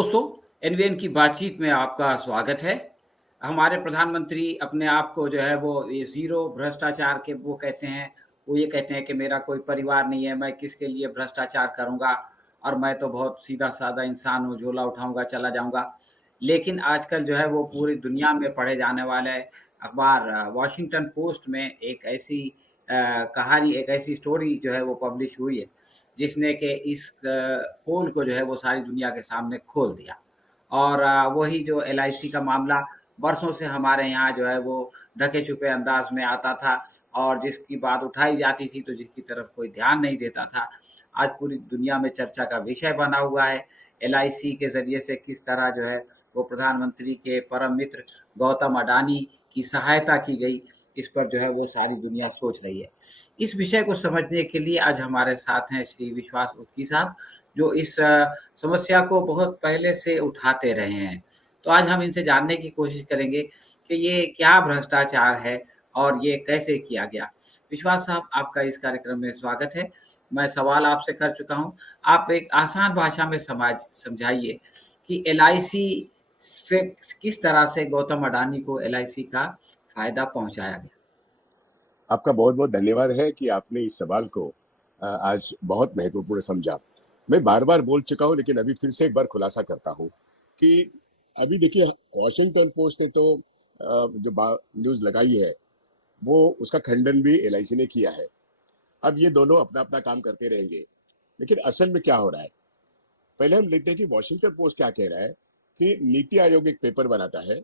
दोस्तों, एनवीएन की बातचीत में आपका स्वागत है। हमारे प्रधानमंत्री अपने आप को जो है वो ये ज़ीरो भ्रष्टाचार के वो कहते हैं, वो ये कहते हैं कि मेरा कोई परिवार नहीं है, मैं किसके लिए भ्रष्टाचार करूँगा और मैं तो बहुत सीधा-साधा इंसान हूँ, झोला उठाऊँगा, चला जाऊँगा। लेकिन आजकल जो है वो पूरी दुनिया में पढ़े जाने वाले अखबार वॉशिंगटन पोस्ट में एक ऐसी कहानी, एक ऐसी स्टोरी जो है वो पब्लिश हुई है, जिसने कि इस पोल को जो है वो सारी दुनिया के सामने खोल दिया। और वही जो एलआईसी का मामला बरसों से हमारे यहाँ जो है वो ढके-छुपे अंदाज में आता था और जिसकी बात उठाई जाती थी तो जिसकी तरफ कोई ध्यान नहीं देता था। आज पूरी दुनिया में चर्चा का विषय बना हुआ है। एलआईसी के ज़रिए से किस तरह जो है वो प्रधानमंत्री के परम मित्र गौतम अडानी की सहायता की गई, इस पर जो है वो सारी दुनिया सोच रही है। इस विषय को समझने के लिए आज हमारे साथ हैं श्री विश्वास उत्की साहब, जो इस समस्या को बहुत पहले से उठाते रहे हैं। तो आज हम इनसे जानने की कोशिश करेंगे कि ये क्या भ्रष्टाचार है और ये कैसे किया गया? विश्वास साहब, आपका इस कार्यक्रम में स्वागत है। मैं सवाल आपसे कर चुका हूँ। आप एक आसान भाषा में समझाइए कि एलआईसी से किस तरह से गौतम अडानी को एलआईसी का फ़ायदा पहुँचाया गया? आपका बहुत बहुत धन्यवाद है कि आपने इस सवाल को आज बहुत महत्वपूर्ण समझा। मैं बार-बार बोल चुका हूँ लेकिन अभी फिर से एक बार खुलासा करता हूँ कि अभी देखिए वॉशिंगटन पोस्ट ने तो जो न्यूज़ लगाई है वो उसका खंडन भी एलआईसी ने किया है। अब ये दोनों अपना-अपना काम करते रहेंगे। लेकिन असल में क्या हो रहा है? पहले हम देखते हैं कि वॉशिंगटन पोस्ट क्या कह रहा है कि नीति आयोग एक पेपर बनाता है,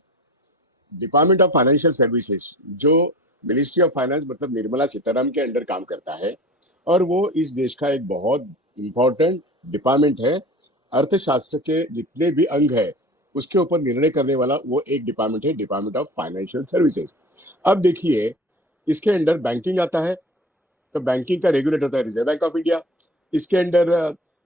डिपार्टमेंट ऑफ फाइनेंशियल सर्विसेज जो मिनिस्ट्री ऑफ फाइनेंस मतलब निर्मला सीतारामन के अंडर काम करता है और वो इस देश का एक बहुत इंपॉर्टेंट डिपार्टमेंट है। अर्थशास्त्र के जितने भी अंग है उसके ऊपर निर्णय करने वाला वो एक डिपार्टमेंट है, डिपार्टमेंट ऑफ फाइनेंशियल सर्विसेज। अब देखिए इसके अंडर बैंकिंग आता है, तो बैंकिंग का रेगुलेटर होता है रिजर्व बैंक ऑफ इंडिया। इसके under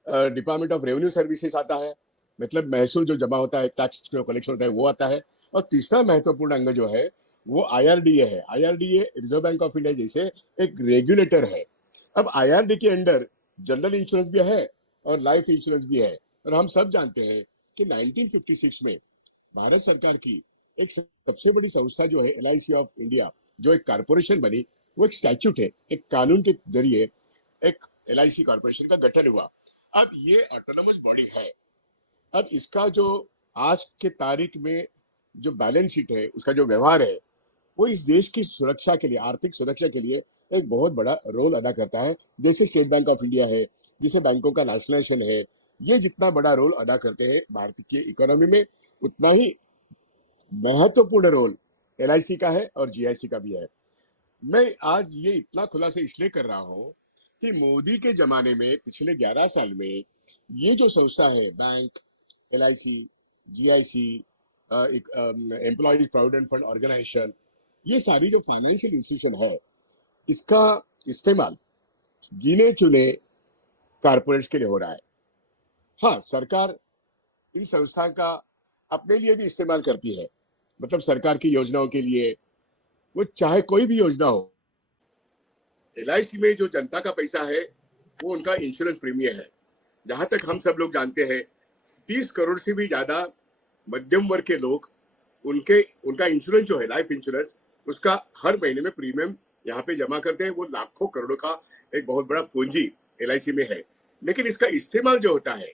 department of revenue services आता है, मतलब महसूल जो जमा होता है, टैक्स जो कलेक्शन होता है वो आता है। और तीसरा महत्वपूर्ण अंग जो है वो आईआरडीए है। IRDA reserve bank of India जैसे एक रेगुलेटर है। अब आईआरडी के अंडर जनरल इंश्योरेंस भी है और लाइफ इंश्योरेंस भी है। और हम सब जानते हैं कि 1956 में भारत सरकार की एक सबसे बड़ी संस्था जो है एलआईसी ऑफ इंडिया, जो एक कारपोरेशन बनी, वो एक स्टैच्यूट है, एक कानून के जरिए एक एलआईसी कॉर्पोरेशन का गठन हुआ। अब ये ऑटोनोमस बॉडी है। अब इसका जो आज के तारीख में जो बैलेंस शीट है, उसका जो व्यवहार है, वो इस देश की सुरक्षा के लिए, आर्थिक सुरक्षा के लिए एक बहुत बड़ा रोल अदा करता है। जैसे स्टेट बैंक ऑफ इंडिया है, जिसे बैंकों का नेशनलाइजेशन है, ये जितना बड़ा रोल अदा करते हैं भारत की इकोनॉमी में, उतना ही महत्वपूर्ण रोल एलआईसी का है और जीआईसी का भी है। मैं आज ये इतना खुलासा इसलिए कर रहा हूँ कि मोदी के जमाने में पिछले 11 साल में ये जो संस्था है, bank, LIC, GIC, employees provident fund organisation, ये सारी जो फाइनेंशियल इंस्टीट्यूशन है, इसका इस्तेमाल गिने चुने कारपोरेट्स के लिए हो रहा है। हाँ, सरकार इन संस्था का अपने लिए भी इस्तेमाल करती है, मतलब सरकार की योजनाओं के लिए, वो चाहे कोई भी योजना हो। एलआईसी में जो जनता का पैसा है वो उनका इंश्योरेंस प्रीमियम है। जहां तक हम सब लोग जानते हैं 30 करोड़ से भी ज्यादा मध्यम वर्ग के लोग उनका इंश्योरेंस जो है लाइफ इंश्योरेंस, उसका हर महीने में प्रीमियम यहाँ पे जमा करते हैं। वो लाखों करोड़ों का एक बहुत बड़ा पूंजी एलआईसी में है। लेकिन इसका इस्तेमाल जो होता है,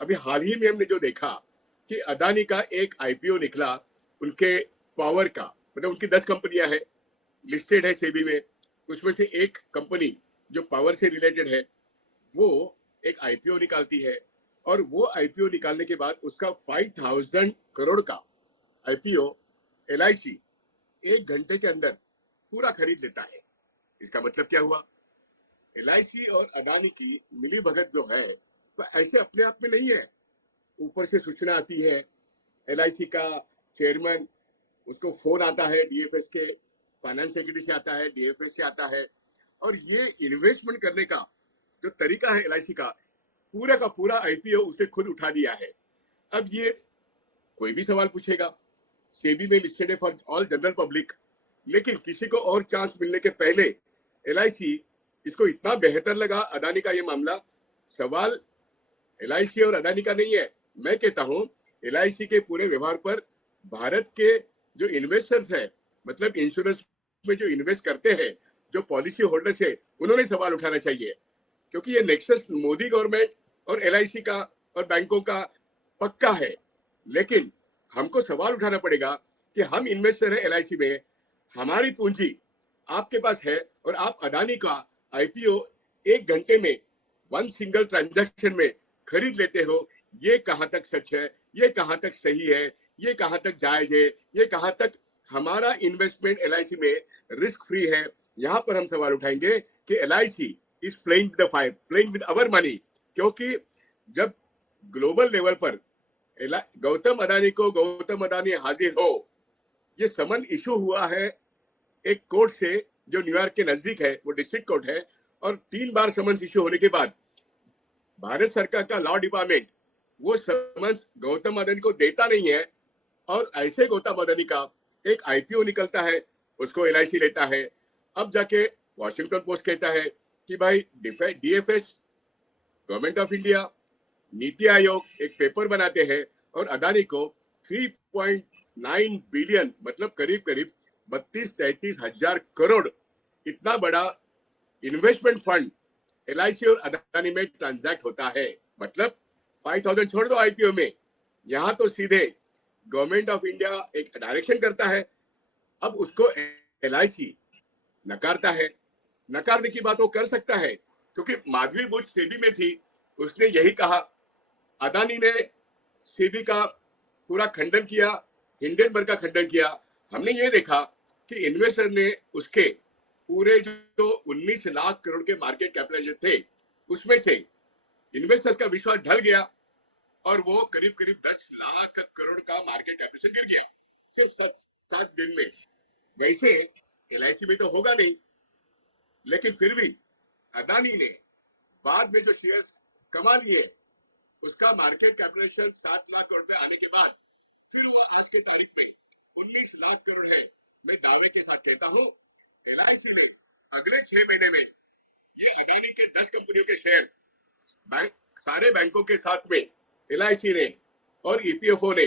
अभी हाल ही में हमने जो देखा कि अदानी का एक आईपीओ निकला, उनके पावर का, मतलब उनकी 10 कंपनियां हैं, लिस्टेड है सेबी में। उसमें से एक कंपनी जो पावर से रिलेटेड है वो एक आईपीओ निकालती है और वो आईपीओ निकालने के बाद उसका 5000 करोड़ का आईपीओ एलआईसी 1 घंटे के अंदर पूरा खरीद लेता है। इसका मतलब क्या हुआ? एलआईसी और अदानी की मिली भगत जो है तो ऐसे अपने आप में नहीं है। ऊपर से सूचना आती है, एलआईसी का चेयरमैन, उसको फोन आता है डीएफएस के फाइनेंस सेक्रेटरी से आता है, डीएफएस से आता है, और ये इन्वेस्टमेंट करने का जो तरीका है एलआईसी का, पूरा का पूरा आईपीओ उसे खुद उठा लिया है। अब ये कोई भी सवाल पूछेगा, सेबी में लिस्टेड है फॉर ऑल जनरल पब्लिक, लेकिन किसी को और चांस मिलने के पहले एलआईसी, इसको इतना बेहतर लगा अदानी का ये मामला। सवाल एलआईसी और अदानी का नहीं है, मैं कहता हूं एलआईसी के पूरे व्यवहार पर भारत के जो इन्वेस्टर्स है, मतलब इंश्योरेंस में जो इन्वेस्ट करते हैं, जो पॉलिसी होल्डर्स है, उन्होंने सवाल उठाना चाहिए, क्योंकि ये नेक्सस मोदी गवर्नमेंट और एलआईसी का और बैंकों का पक्का है। लेकिन हमको सवाल उठाना पड़ेगा कि हम इन्वेस्टर हैं एलआईसी में, हमारी पूंजी आपके पास है और आप अदानी का आईपीओ 1 घंटे में, वन सिंगल ट्रांजैक्शन में खरीद लेते हो। ये कहां तक सच है, ये कहां तक सही है, ये कहां तक जायज है, ये कहां तक हमारा इन्वेस्टमेंट एलआईसी में रिस्क फ्री है। यहां पर हम सवाल उठाएंगे कि LIC is playing the fire, playing with our money. क्योंकि जब ग्लोबल लेवल पर गौतम अदानी को गौतम अदानी हाजिर हो, ये समन इशू हुआ है एक कोर्ट से जो न्यूयॉर्क के नजदीक है, वो डिस्ट्रिक्ट कोर्ट है, और 3 बार समन्स इशू होने के बाद भारत सरकार का लॉ डिपार्टमेंट वो समन्स गौतम अदानी को देता नहीं है, और ऐसे गौतम अदानी का एक आईपीओ निकलता है, उसको एलआईसी लेता है। अब जाके वॉशिंगटन पोस्ट कहता है कि भाई DFS, government of India, NITI Aayog एक पेपर बनाते हैं और अदानी को 3.9 बिलियन, मतलब करीब करीब 32-33 हजार करोड़, इतना बड़ा इन्वेस्टमेंट फंड एलआईसी और अदानी में ट्रांजैक्ट होता है। मतलब 5000 छोड़ दो आईपीओ में, यहां तो सीधे गवर्नमेंट ऑफ इंडिया एक डायरेक्शन करता है, अब उसको एलआईसी नकारता है। नकारने की बात वो कर सकता है क्योंकि माधवी बुच सेबी में थी, उसने यही कहा। अदानी ने सेबी का पूरा खंडन किया, हिंडनबर्ग का खंडन किया। हमने ये देखा कि इन्वेस्टर ने उसके पूरे जो 19 लाख करोड़ के मार्केट कैपिटलाइजेशन थे, उसमें से इन्वेस्टर्स का विश्वास ढल गया और वो करीब करीब 10 लाख करोड़ का मार्केट कैपिटलाइजेशन गिर गया सिर्फ 7 दिन में। वैसे एलआईसी में तो होगा नहीं, लेकिन फिर भी अदानी ने बाद में जो शेयर्स कमा लिए, उसका मार्केट कैपिटलाइजेशन 7 लाख करोड़ में आने के बाद फिर वो आज के तारीख में 19 लाख करोड़ है। मैं दावे के साथ कहता हूं एलआईसी ने अगले 6 महीने में ये अदानी के 10 कंपनियों के शेयर बैंक, सारे बैंकों के साथ में एलआईसी ने और ईपीएफओ ने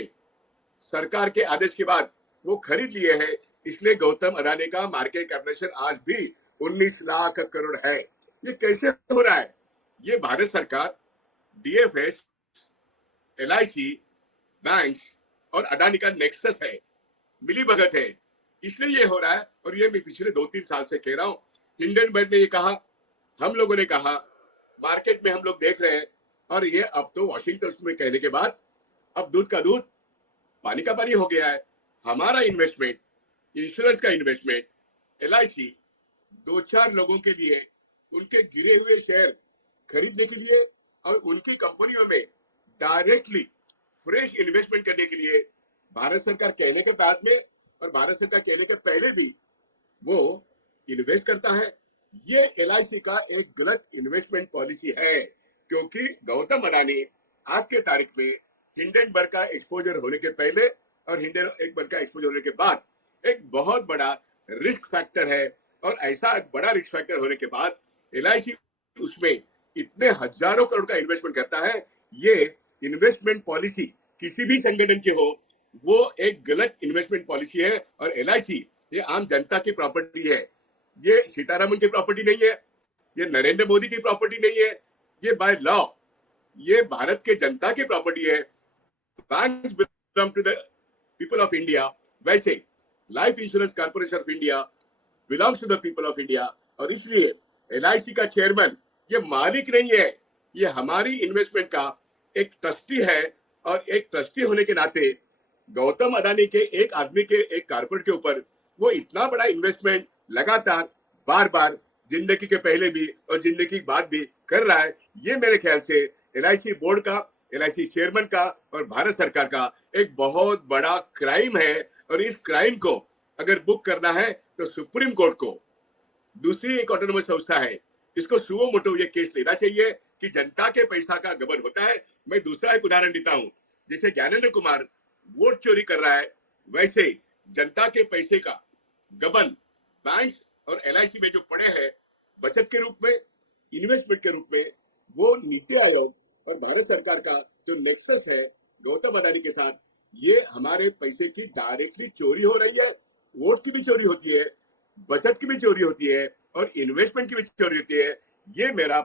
सरकार के आदेश के बाद वो खरीद लिए हैं। इसलिए गौतम अदानी का मार्केट कैपिटलाइजेशन आज भी 19 लाख करोड़ है। ये कैसे हो रहा है? ये भारत सरकार, डीएफएस, एलआईसी, बैंक और अदानी का नेक्सस है, मिली भगत है, इसलिए ये हो रहा है। और ये मैं पिछले 2-3 साल से कह रहा हूं। हिंडनबर्ग ने ये कहा, हम लोगों ने कहा, मार्केट में हम लोग देख रहे हैं, और ये अब तो वॉशिंगटन में कहने के बाद अब दूध का दूध पानी का पानी हो गया है। हमारा इन्वेस्टमेंट, इंश्योरेंस का इन्वेस्टमेंट, एलआईसी 2-4 लोगों के लिए उनके गिरे हुए शेयर खरीदने के लिए और उनकी कंपनियों में डायरेक्टली फ्रेश इन्वेस्टमेंट करने के लिए भारत सरकार कहने के बाद में और भारत सरकार कहने के पहले भी वो इन्वेस्ट करता है। ये एलआईसी का एक गलत इन्वेस्टमेंट पॉलिसी है, क्योंकि गौतम अदानी आज के तारीख में हिंडनबर्ग का एक्सपोजर होने के पहले और हिंडनबर्ग का एक्सपोजर होने के बाद एक बहुत बड़ा रिस्क फैक्टर है। और ऐसा एक बड़ा रिस्क फैक्टर होने के बाद एलआईसी उसमें इतने हजारों करोड़ का इन्वेस्टमेंट करता है। ये इन्वेस्टमेंट पॉलिसी किसी भी संगठन की हो, वो एक गलत इन्वेस्टमेंट पॉलिसी है। और एलआईसी ये आम जनता की प्रॉपर्टी है, ये सीतारामन की प्रॉपर्टी नहीं है, ये नरेंद्र मोदी की प्रॉपर्टी नहीं है, ये बाय लॉ ये भारत के जनता की प्रॉपर्टी है। Banks belong to the people of India, वैसे life insurance corporation of India belongs to the people of India. और इसलिए एलआईसी का चेयरमैन ये मालिक नहीं है, ये हमारी इन्वेस्टमेंट का एक ट्रस्टी है। और एक ट्रस्टी होने के नाते गौतम अदानी के एक आदमी के, एक कारपोरेट के ऊपर वो इतना बड़ा इन्वेस्टमेंट लगातार बार बार जिंदगी के पहले भी और जिंदगी के बाद भी कर रहा है। ये मेरे ख्याल से एलआईसी बोर्ड का, एलआईसी चेयरमैन का और भारत सरकार का एक बहुत बड़ा क्राइम है। और इस क्राइम को अगर बुक करना है तो सुप्रीम कोर्ट को, दूसरी एक ऑटोनोमस संस्था है, इसको सुओ मोटो ये केस लेना चाहिए कि जनता के पैसा का गबन होता है। मैं दूसरा एक उदाहरण देता हूं, जैसे ज्ञानेंद्र कुमार वोट चोरी कर रहा है, वैसे जनता के पैसे का गबन बैंक्स और एलआईसी में जो पड़े हैं बचत के रूप में, इन्वेस्टमेंट के रूप में, वो नीति आयोग और भारत सरकार का जो नेक्सस है गौतम अडानी के साथ, ये हमारे पैसे की डायरेक्टली चोरी हो रही है। वोट की भी चोरी होती है, बचत की भी चोरी होती है और इन्वेस्टमेंट की भी चोरी होती है। ये मेरा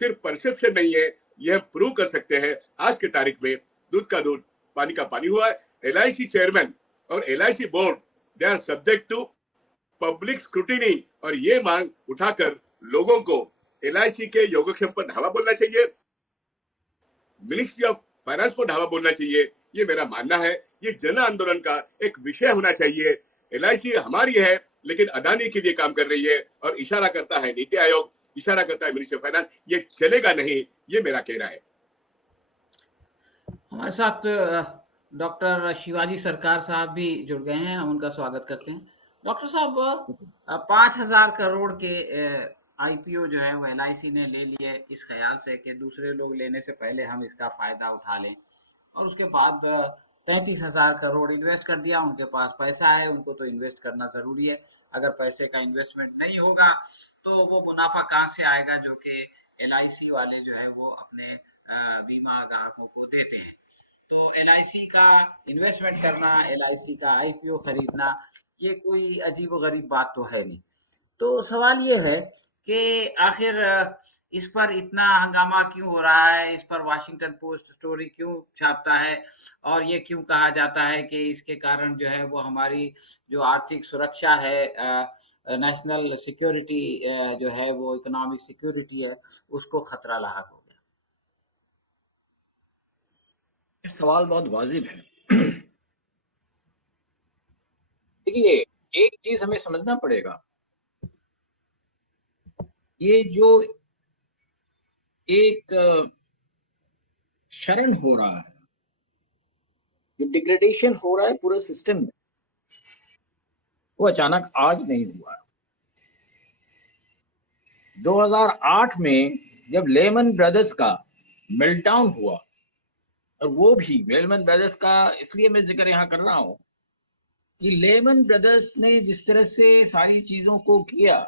सिर्फ परसेप्शन नहीं है, ये हम प्रूव कर सकते हैं आज की तारीख में। दूध का दूध, पानी का पानी हुआ है। एलआईसी चेयरमैन और LIC board, they are subject to public scrutiny, और ये मांग उठाकर लोगों को एलआईसी के योगक्षेम पर धावा बोलना चाहिए, मिनिस्ट्री ऑफ फाइनेंस को धावा बोलना चाहिए। ये मेरा मानना है, ये जन आंदोलन का एक विषय होना चाहिए। एलआईसी हमारी है लेकिन अदानी के लिए काम कर रही है, और इशारा करता है नीति आयोग, इशारा करता है मिनिस्ट्री ऑफ फाइनेंस। ये चलेगा नहीं, ये मेरा कहना है। हमारे साथ डॉक्टर शिवाजी सरकार साहब भी जुड़ गए हैं, हम उनका स्वागत करते हैं। डॉक्टर साहब, 5,000 करोड़ के आईपीओ जो है वो एलआईसी ने ले लिए इस ख्याल से कि दूसरे लोग लेने से पहले हम इसका फायदा उठा लें, और उसके बाद 33,000 करोड़ इन्वेस्ट कर दिया। उनके पास पैसा है, उनको तो इन्वेस्ट करना जरूरी है। अगर पैसे का इन्वेस्टमेंट नहीं होगा तो वो मुनाफा कहाँ से आएगा जो कि एलआईसी वाले जो है वो अपने बीमा ग्राहकों को देते हैं। तो एलआईसी का इन्वेस्टमेंट करना, एलआईसी का आईपीओ खरीदना, ये कोई अजीब गरीब बात तो है नहीं। तो सवाल ये है कि आखिर इस पर इतना हंगामा क्यों हो रहा है, इस पर वाशिंगटन पोस्ट स्टोरी क्यों छापता है, और ये क्यों कहा जाता है कि इसके कारण जो है वो हमारी जो आर्थिक सुरक्षा है, नेशनल सिक्योरिटी जो है वो इकोनॉमिक सिक्योरिटी है, उसको खतरा लाहक हो गया। सवाल बहुत वाजिब है। देखिए, एक चीज हमें समझना पड़ेगा, ये जो एक शरण हो रहा है, जो डिग्रेडेशन हो रहा है पूरे सिस्टम में, वो अचानक आज नहीं हुआ। 2008 में जब लेमन ब्रदर्स का मेल्टडाउन हुआ, और वो भी लेमन ब्रदर्स का इसलिए मैं जिक्र यहां कर रहा हूं कि लेमन ब्रदर्स ने जिस तरह से सारी चीजों को किया,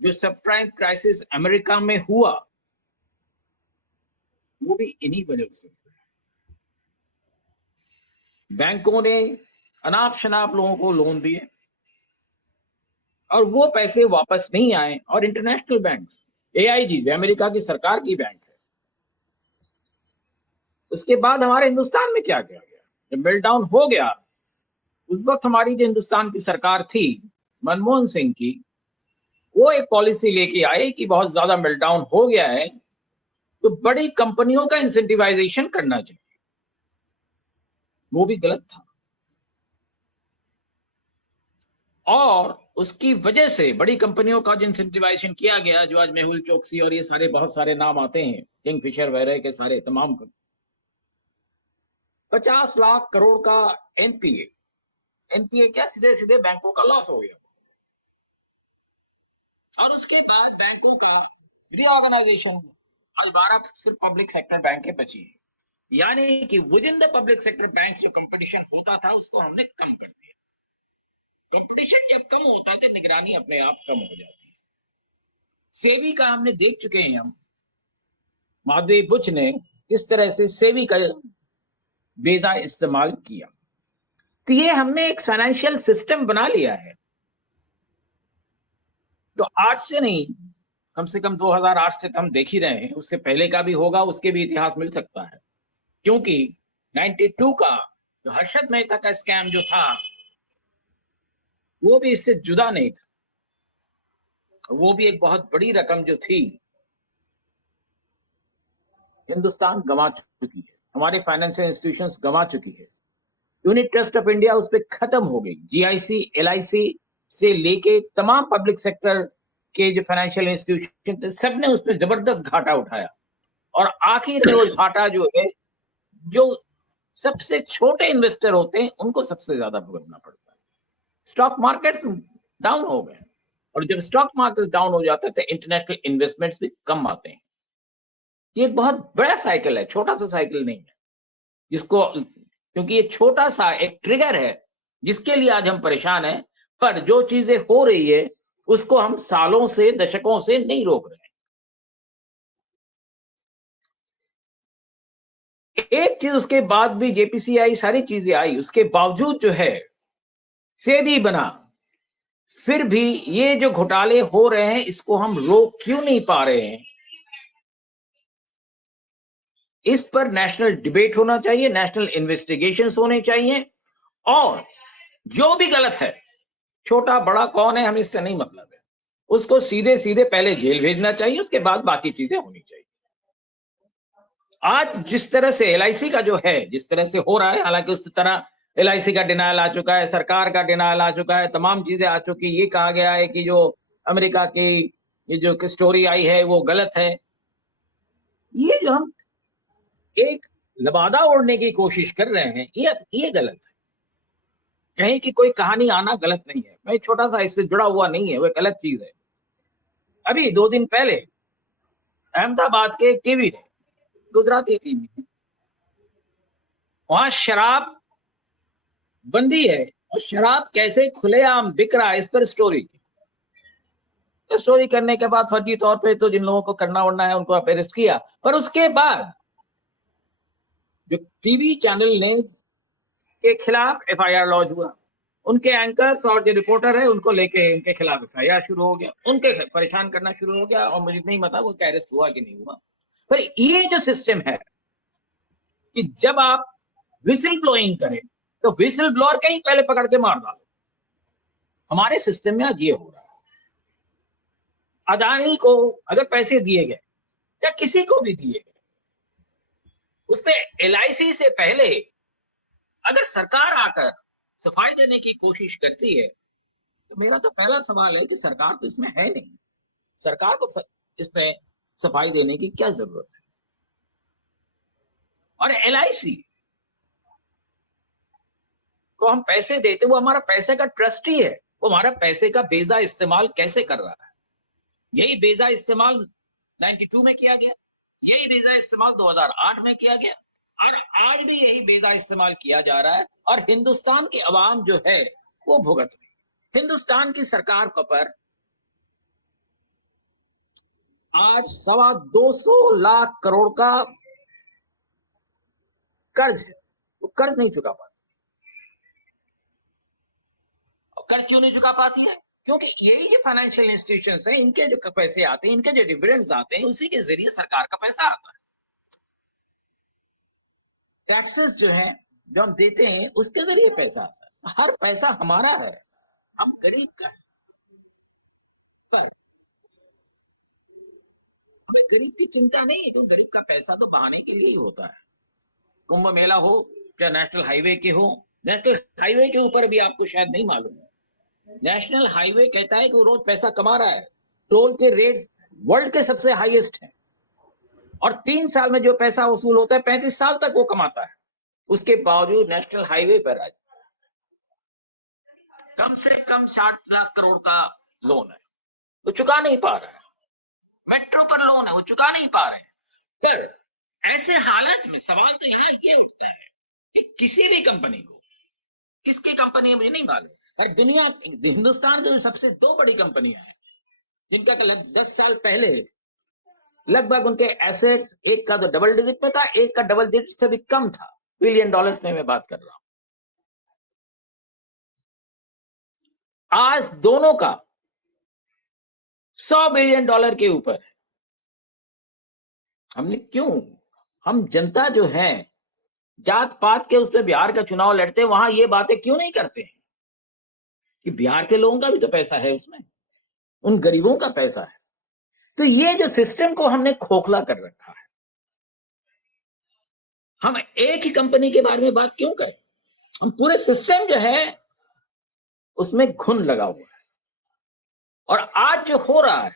जो सबप्राइम क्राइसिस अमेरिका में हुआ, वो भी इन्हीं वजह से। बैंकों ने अनाप शनाप लोगों को लोन दिए और वो पैसे वापस नहीं आए, और इंटरनेशनल बैंक्स, एआईजी जो अमेरिका की सरकार की बैंक है, उसके बाद हमारे हिंदुस्तान में क्या किया गया, जब मेल्टडाउन हो गया, उस वक्त हमारी जो हिंदुस्तान की सरकार थी मनमोहन सिंह की, वो एक पॉलिसी लेके आए कि बहुत ज्यादा मेल्टडाउन हो गया है तो बड़ी कंपनियों का इंसेंटिवाइजेशन करना चाहिए। वो भी गलत था, और उसकी वजह से बड़ी कंपनियों का जो इंसेंटिवाइजेशन किया गया, जो आज मेहुल चोकसी और ये सारे बहुत सारे नाम आते हैं, किंगफिशर वगैरह के सारे तमाम, 50 लाख करोड़ का एनपीए क्या सीधे सीधे बैंकों का लॉस हो गया। और उसके बाद बैंकों का रीऑर्गेनाइजेशन, आज 12 सिर्फ पब्लिक सेक्टर बैंकें बची हैं, यानी कि with in the public sector bank जो कंपटीशन होता था उसको हमने कम कर दिया। कंपटीशन जब कम होता है तो निगरानी अपने आप कम हो जाती है। सेबी का हमने देख चुके हैं, हम माधवी बुच ने किस तरह से सेबी का बेजा इस्तेमाल किया। तो ये हमने एक फाइनेंशियल सिस्टम बना लिया है। तो आज से नहीं, कम से कम 2008 से तो हम देख ही रहे हैं, उससे पहले का भी होगा, उसके भी इतिहास मिल सकता है, क्योंकि 92 का जो हर्षद मेहता का स्कैम जो था वो भी इससे जुदा नहीं था। वो भी एक बहुत बड़ी रकम जो थी हिंदुस्तान गंवा चुकी है, हमारे फाइनेंशियल इंस्टीट्यूशंस गंवा चुकी है। यूनिट ट्रस्ट ऑफ इंडिया उस पर खत्म हो गई। जीआईसी, एलआईसी से लेके तमाम पब्लिक सेक्टर के जो फाइनेंशियल इंस्टीट्यूशन थे, सबने उस पर जबरदस्त घाटा उठाया, और आखिर में वो घाटा जो है, जो सबसे छोटे इन्वेस्टर होते हैं उनको सबसे ज्यादा भुगतना पड़ता है। स्टॉक मार्केट्स डाउन हो गए, और जब स्टॉक मार्केट डाउन हो जाता है तो इंटरनेशनल इन्वेस्टमेंट्स भी कम आते हैं। ये एक बहुत बड़ा साइकिल है, छोटा सा साइकिल नहीं है, जिसको, क्योंकि ये छोटा सा एक ट्रिगर है जिसके लिए आज हम परेशान हैं, पर जो चीजें हो रही है उसको हम सालों से, दशकों से नहीं रोक रहे हैं। एक चीज उसके बाद भी जेपीसी आई, सारी चीजें आई, उसके बावजूद जो है सेबी बना, फिर भी ये जो घोटाले हो रहे हैं इसको हम रोक क्यों नहीं पा रहे हैं? इस पर नेशनल डिबेट होना चाहिए, नेशनल इन्वेस्टिगेशंस होने चाहिए, और जो भी गलत है, छोटा बड़ा कौन है, हमें इससे नहीं मतलब है, उसको सीधे सीधे पहले जेल भेजना चाहिए, उसके बाद बाकी चीजें होनी चाहिए। आज जिस तरह से एलआईसी का जो है, जिस तरह से हो रहा है, हालांकि उस तरह एलआईसी का डिनायल आ चुका है, सरकार का डिनायल आ चुका है, तमाम चीजें आ चुकी, ये कहा गया है कि जो अमेरिका की ये जो स्टोरी आई है वो गलत है। ये जो हम एक लबादा ओढ़ने की कोशिश कर रहे हैं, ये गलत है। कहीं की कोई कहानी आना गलत नहीं है, मैं छोटा सा इससे जुड़ा हुआ नहीं है, वो एक अलग चीज है। अभी 2 दिन पहले अहमदाबाद के एक टीवी ने, गुजराती टीवी ने, वहां शराब बंदी है और शराब कैसे खुलेआम बिक रहा है इस पर स्टोरी की। तो स्टोरी करने के बाद फर्जी तौर पे तो जिन लोगों को करना वरना है उनको अरेस्ट किया, पर उसके बाद जो टीवी चैनल ने के खिलाफ एफआईआर लॉन्च हुआ, उनके एंकर्स और जो रिपोर्टर है उनको लेके उनके खिलाफ एफआईआर शुरू हो गया, उनके परेशान करना शुरू हो गया, और मुझे नहीं पता वो अरेस्ट हुआ कि नहीं हुआ। पर ये जो सिस्टम है कि जब आप विसिल ब्लोइंग करें तो विसिल ब्लोअर का ही पहले पकड़ के मार डालो, हमारे सिस्टम में आज ये हो रहा है। अदानी को अगर पैसे दिए गए या किसी को भी दिए गए, उसपे एलआईसी से पहले अगर सरकार आकर सफाई देने की कोशिश करती है, तो मेरा तो पहला सवाल है कि सरकार तो इसमें है नहीं, सरकार को इसमें सफाई देने की क्या जरूरत है? और एलआईसी को हम पैसे देते, वो हमारा पैसे का ट्रस्टी है, वो हमारा पैसे का बेजा इस्तेमाल कैसे कर रहा है? यही बेजा इस्तेमाल 92 में किया गया, यही बेजा इस्तेमाल 2008 में किया गया, और आज भी यही बेजा इस्तेमाल किया जा रहा है, और हिंदुस्तान की आवाम जो है वो भुगत रही। हिंदुस्तान की सरकार को पर आज 225 लाख करोड़ का कर्ज है, वो कर्ज नहीं चुका पाती। और कर्ज क्यों नहीं चुका पाती है? क्योंकि यही जो फाइनेंशियल इंस्टीट्यूशंस हैं, इनके जो पैसे आते हैं, इनके जो डिविडेंड्स आते हैं, उसी के जरिए सरकार का पैसा आता है। टैक्सेस जो है जो हम देते हैं उसके जरिए पैसा आता है, हर पैसा हमारा है, हम गरीब का है। तो हमें गरीब की चिंता नहीं है, क्योंकि गरीब का पैसा तो बहाने के लिए ही होता है। कुंभ मेला हो या नेशनल हाईवे के हो, नेशनल हाईवे के ऊपर भी आपको शायद नहीं मालूम है, नेशनल हाईवे कहता है कि वो रोज पैसा कमा रहा है, टोल के रेट्स वर्ल्ड के सबसे हाईएस्ट हैं, और 3 साल में जो पैसा वसूल होता है 35 साल तक वो कमाता है। उसके बावजूद नेशनल हाईवे पर आज कम से कम 60 लाख करोड़ का लोन है, वो चुका नहीं पा रहा है। मेट्रो पर लोन है, वो चुका नहीं पा रहे हैं। पर ऐसे हालात में सवाल तो यहाँ ये उठता है कि किसी भी कंपनी को, किसकी कंपनी है मुझे नहीं मालूम, और दुनिया हिंदुस्तान की जो सबसे 2 बड़ी कंपनियां हैं जिनका 10 साल पहले लगभग उनके एसेट्स, एक का तो डबल डिजिट में था, एक का डबल डिजिट से भी कम था, बिलियन डॉलर्स में मैं बात कर रहा हूं, आज दोनों का 100 बिलियन डॉलर के ऊपर। हमने क्यों, हम जनता जो है जात पात के उससे बिहार का चुनाव लड़ते, वहां ये बातें क्यों नहीं करते हैं कि बिहार के लोगों का भी तो पैसा है उसमें, उन गरीबों का पैसा है। तो ये जो सिस्टम को हमने खोखला कर रखा है, हम एक ही कंपनी के बारे में बात क्यों करें, हम पूरे सिस्टम जो है उसमें घुन लगा हुआ है। और आज जो हो रहा है,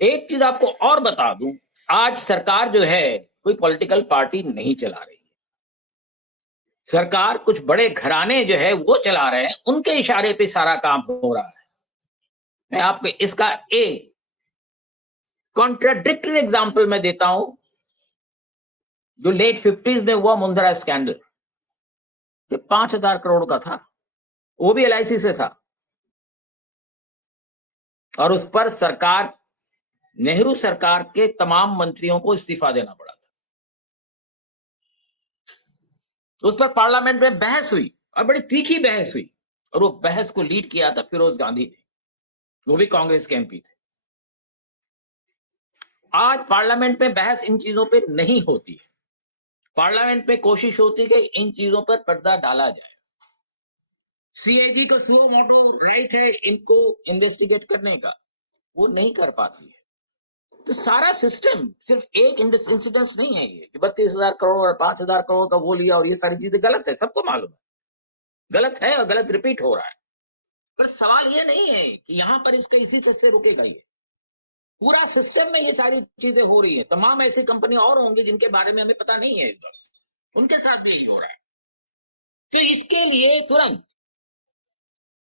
एक चीज आपको और बता दूं, आज सरकार जो है कोई पॉलिटिकल पार्टी नहीं चला रही, सरकार कुछ बड़े घराने जो है वो चला रहे हैं, उनके इशारे पे सारा काम हो रहा है। मैं आपको इसका एक कॉन्ट्राडिक्टरी एग्जांपल मैं देता हूं, जो लेट 50s में हुआ मुंद्रा स्कैंडल, ये 5,000 करोड़ का था, वो भी एलआईसी से था, और उस पर सरकार नेहरू सरकार के तमाम मंत्रियों को इस्तीफा देना पड़ा था। उस पर पार्लियामेंट में बहस हुई और बड़ी तीखी बहस हुई, और वो बहस को लीड किया था फिरोज गांधी ने, वो भी कांग्रेस के एमपी थे। आज पार्लियामेंट में बहस इन चीजों पे नहीं होती है। पार्लियामेंट में कोशिश होती है कि इन चीजों पर पर्दा डाला जाए। सीएजी को सुनो मोटो राइट है इनको इन्वेस्टिगेट करने का, वो नहीं कर पाती है। तो सारा सिस्टम सिर्फ एक इंसिडेंस नहीं है ये कि 32,000 करोड़ और 5,000 करोड़ का वो लिया और ये सारी चीजें गलत है, सबको मालूम है गलत है और गलत रिपीट हो रहा है। पर सवाल ये नहीं है कि यहां पर इसका इसी से रुकेगा। ये पूरा सिस्टम में ये सारी चीजें हो रही है। तमाम ऐसी कंपनी और होंगी जिनके बारे में हमें पता नहीं है, बस उनके साथ भी यही हो रहा है। तो इसके लिए तुरंत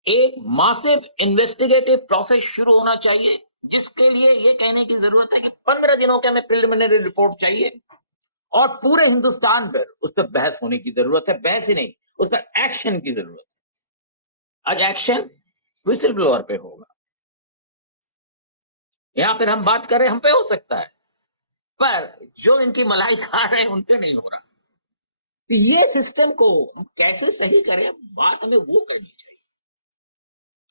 एक मासिव इन्वेस्टिगेटिव प्रोसेस शुरू होना चाहिए, जिसके लिए ये कहने की जरूरत है कि 15 दिनों के हमें प्रिलिमिनरी रिपोर्ट चाहिए और पूरे हिंदुस्तान पर उस पर बहस होने की जरूरत है। बहस ही नहीं, उस पर एक्शन की जरूरत है। आज एक्शन विसिल ब्लोअर पे होगा। यहां पर हम बात कर रहे हैं, हम पे हो सकता है, पर जो इनकी मलाई खा रहे हैं उन पे नहीं हो रहा। तो ये सिस्टम को हम कैसे सही करें, बात हमें वो करनी चाहिए।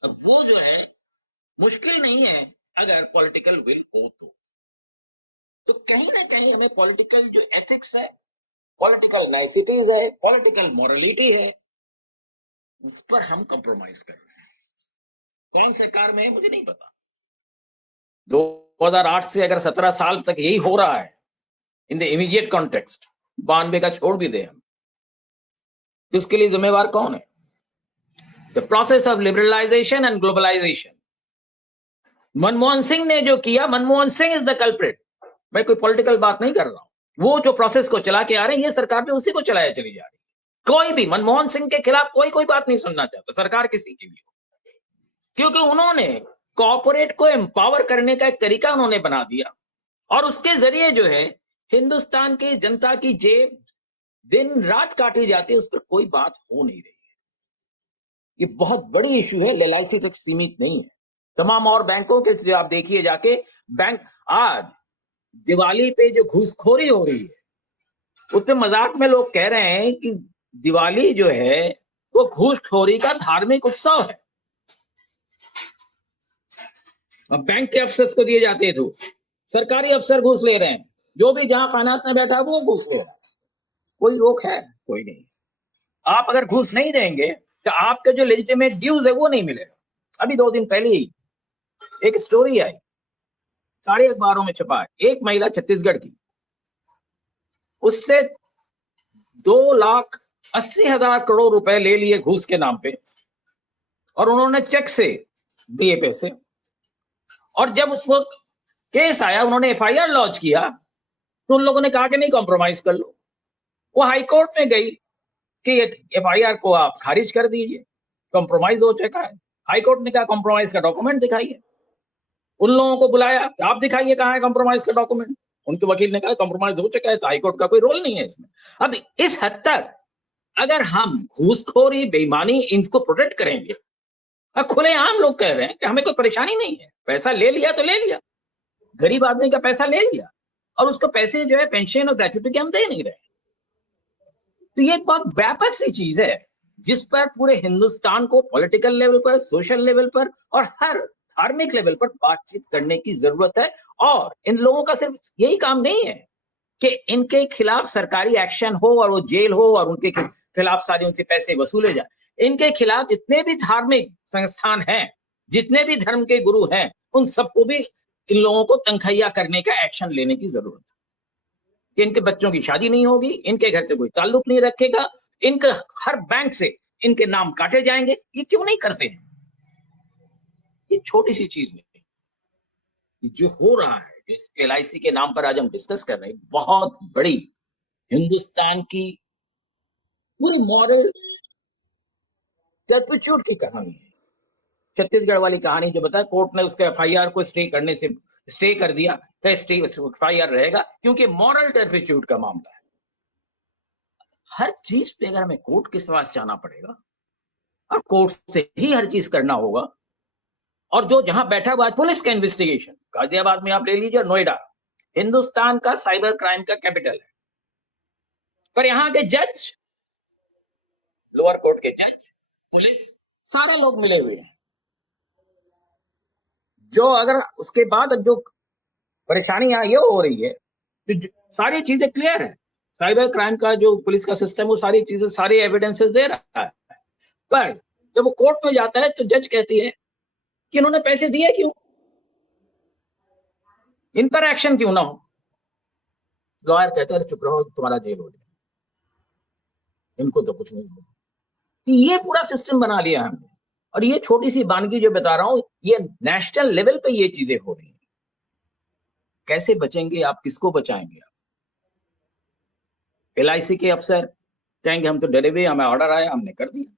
अब वो जो है मुश्किल नहीं है अगर पॉलिटिकल विल हो तो कहीं ना कहीं हमें पॉलिटिकल जो एथिक्स है, पॉलिटिकल नाइसिटीज है, पॉलिटिकल मॉरलिटी है, उस पर हम कंप्रोमाइज कर रहे हैं। कौन सरकार में है मुझे नहीं पता। 2008 से अगर 17 साल तक यही हो रहा है इन द इमीडिएट कॉन्टेक्स्ट, 92 का छोड़ भी दे हम, तो इसके लिए जिम्मेवार कौन है? The process of liberalisation and globalisation. Manmohan Singh ने जो किया, Manmohan Singh is the culprit. मैं कोई पॉलिटिकल बात नहीं कर रहा हूं। वो जो प्रोसेस को चला के आ रहे हैं, ये सरकार भी उसी को चलाया चली जा रही है। कोई भी मनमोहन सिंह के खिलाफ कोई बात नहीं सुनना चाहता, सरकार किसी की भी हो, क्योंकि उन्होंने कॉर्पोरेट को एम्पावर करने का एक तरीका उन्होंने बना दिया और उसके जरिए जो है हिंदुस्तान की जनता की जेब दिन रात काटी जाती है, उस पर कोई बात हो नहीं रही है। ये बहुत बड़ी इश्यू है, एलआईसी तक सीमित नहीं है। तमाम और बैंकों के आप देखिए जाके, बैंक आज दिवाली पे जो घूसखोरी हो रही है, उसपे मजाक में लोग कह रहे हैं कि दिवाली जो है वो घूसखोरी का धार्मिक उत्सव है। अब बैंक के अफसर को दिए जाते थे, सरकारी अफसर घूस ले रहे हैं, जो भी जहां फाइनेंस में बैठा वो घूस ले रहा है। कोई रोक है? कोई नहीं। आप अगर घूस नहीं देंगे तो आपके जो लेजिटिमेट ड्यूज है वो नहीं मिलेगा। अभी 2 दिन पहले ही एक स्टोरी आई, सारे अखबारों में छपा है। एक महिला छत्तीसगढ़ की, उससे 2,80,000 करोड़ रुपए ले लिए घूस के नाम पे और उन्होंने चेक से दिए पैसे। और जब उस वक्त केस आया, उन्होंने एफआईआर लॉन्च किया, तो उन लोगों ने कहा कि नहीं, कॉम्प्रोमाइज कर लो। वो हाईकोर्ट में गई कि एफआईआर को आप खारिज कर दीजिए, कॉम्प्रोमाइज हो चुका है। हाईकोर्ट ने कहा कॉम्प्रोमाइज का डॉक्यूमेंट दिखाइए। उन लोगों को बुलाया, आप दिखाइए कहां है कॉम्प्रोमाइज का डॉक्यूमेंट। उनके वकील ने कहा कॉम्प्रोमाइज हो चुका है, तो हाईकोर्ट का कोई रोल नहीं है इसमें। अब इस हद तक अगर हम घूसखोरी, बेईमानी, इनको प्रोटेक्ट करेंगे, खुलेआम लोग कह रहे हैं कि हमें कोई परेशानी नहीं है, पैसा ले लिया तो ले लिया, गरीब आदमी का पैसा ले लिया और उसको पैसे जो है पेंशन और ग्रेच्युटी के हम दे नहीं रहे। तो ये एक बहुत व्यापक सी चीज है जिस पर पूरे हिंदुस्तान को पॉलिटिकल लेवल पर, सोशल लेवल पर और हर धार्मिक लेवल पर बातचीत करने की जरूरत है। और इन लोगों का सिर्फ यही काम नहीं है कि इनके खिलाफ सरकारी एक्शन हो और वो जेल हो और उनके खिलाफ सारे उनसे पैसे वसूले जाए। इनके खिलाफ जितने भी धार्मिक संस्थान हैं, जितने भी धर्म के गुरु हैं, उन सबको भी इन लोगों को तनखैया करने का एक्शन लेने की जरूरत है कि इनके बच्चों की शादी नहीं होगी, इनके घर से कोई ताल्लुक नहीं रखेगा, इनके हर बैंक से इनके नाम काटे जाएंगे। ये क्यों नहीं करते हैं? ये छोटी सी चीज में जो हो रहा है, जिस एलआईसी के नाम पर आज हम डिस्कस कर रहे हैं, बहुत बड़ी हिंदुस्तान की पूरी मॉरल टर्पिट्यूड की कहानी है। छत्तीसगढ़ वाली कहानी जो बताया, कोर्ट ने उसके एफआईआर को स्टे करने से स्टे कर दिया, तो स्टे एफआईआर रहेगा क्योंकि मॉरल टर्पिट्यूड का मामला है। हर चीज पे अगर हमें कोर्ट के पास जाना पड़ेगा और कोर्ट से ही हर चीज करना होगा और जो जहां बैठा हुआ है पुलिस का इन्वेस्टिगेशन, गाजियाबाद में आप ले लीजिए, नोएडा हिंदुस्तान का साइबर क्राइम का कैपिटल है, पर यहाँ के जज, लोअर कोर्ट के जज, पुलिस, सारे लोग मिले हुए हैं। जो अगर उसके बाद जो परेशानियां ये हो रही है, तो सारी चीजें क्लियर है, साइबर क्राइम का जो पुलिस का सिस्टम वो सारी चीजें, सारी एविडेंसेस दे रहा है, पर जब वो कोर्ट में जाता है तो जज कहती है कि इन्होंने पैसे दिए क्यों, इन पर एक्शन क्यों ना हो। लॉयर कहते हैं चुप रहो, तुम्हारा जेल हो जाए, इनको तो कुछ नहीं होगा। ये पूरा सिस्टम बना लिया हमने, और ये छोटी सी बानगी जो बता रहा हूं, ये नेशनल लेवल पे ये चीजें हो रही हैं। कैसे बचेंगे आप, किसको बचाएंगे आप? LIC के अफसर कहेंगे हम तो डरे हुए, हमें ऑर्डर आया, हमने कर दिया।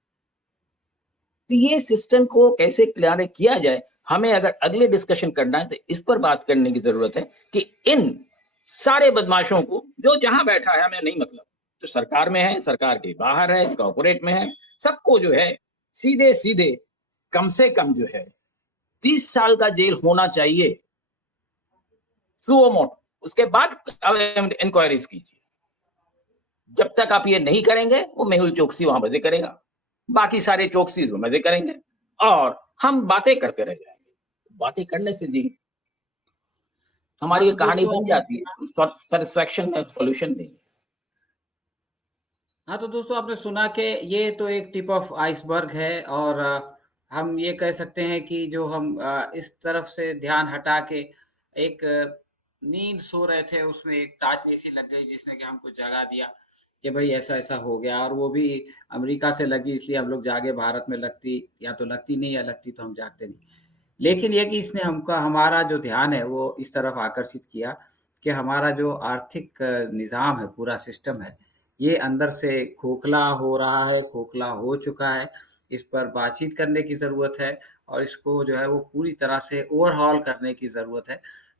तो ये सिस्टम को कैसे क्लियर किया जाए, हमें अगर अगले डिस्कशन करना है तो इस पर बात करने की जरूरत है कि इन सारे बदमाशों को, जो जहां बैठा है हमें नहीं मतलब, जो सरकार में है, सरकार के बाहर है, कॉर्पोरेट में है, सबको जो है सीधे सीधे कम से कम जो है 30 साल का जेल होना चाहिए सुओ मोटो। उसके बाद इंक्वायरीज कीजिए। जब तक आप ये नहीं करेंगे, वो मेहुल चोकसी वहां मजे करेगा, बाकी सारे चोकसीज वो मजे करेंगे, और हम बातें करते रह जाएंगे। बातें करने से जी हमारी ये कहानी बन जाती है, सेटिस्फैक्शन में सोल्यूशन नहीं है। हाँ, तो दोस्तों आपने सुना कि ये तो एक टिप ऑफ आइसबर्ग है, और हम ये कह सकते हैं कि जो हम इस तरफ से ध्यान हटा के एक नींद सो रहे थे, उसमें एक टाच ऐसी लग गई जिसने कि हमको जगा दिया कि भाई ऐसा-ऐसा हो गया, और वो भी अमेरिका से लगी इसलिए हम लोग जागे, भारत में लगती या तो लगती नहीं, या लगती तो हम जागते नहीं। लेकिन ये कि इसने हमारा जो ध्यान है वो इस तरफ आकर्षित किया कि हमारा जो आर्थिक निज़ाम है, पूरा सिस्टम है, ये अंदर से खोखला हो रहा है, खोखला हो चुका है। इस पर बातचीत करने की ज़रूरत है, और इसको जो है वो पूरी तरह से ओवरहॉल करने की ज़रूरत है,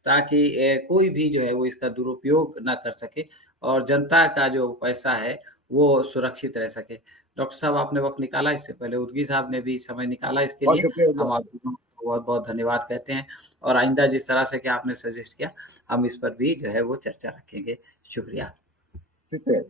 ताकि कोई भी जो है वो इसका दुरुपयोग ना कर सके, और जनता का जो पैसा है वो सुरक्षित रह सके। डॉक्टर साहब आपने वक़्त निकाला, इससे पहले उदगी साहब ने भी समय निकाला इसके बहुत लिए। शुक्रिया। हम आप दोनों को बहुत-बहुत धन्यवाद कहते हैं, और आइंदा जिस तरह से कि आपने सजेस्ट किया, हम इस पर भी जो है वो चर्चा रखेंगे। शुक्रिया। शुक्रिया।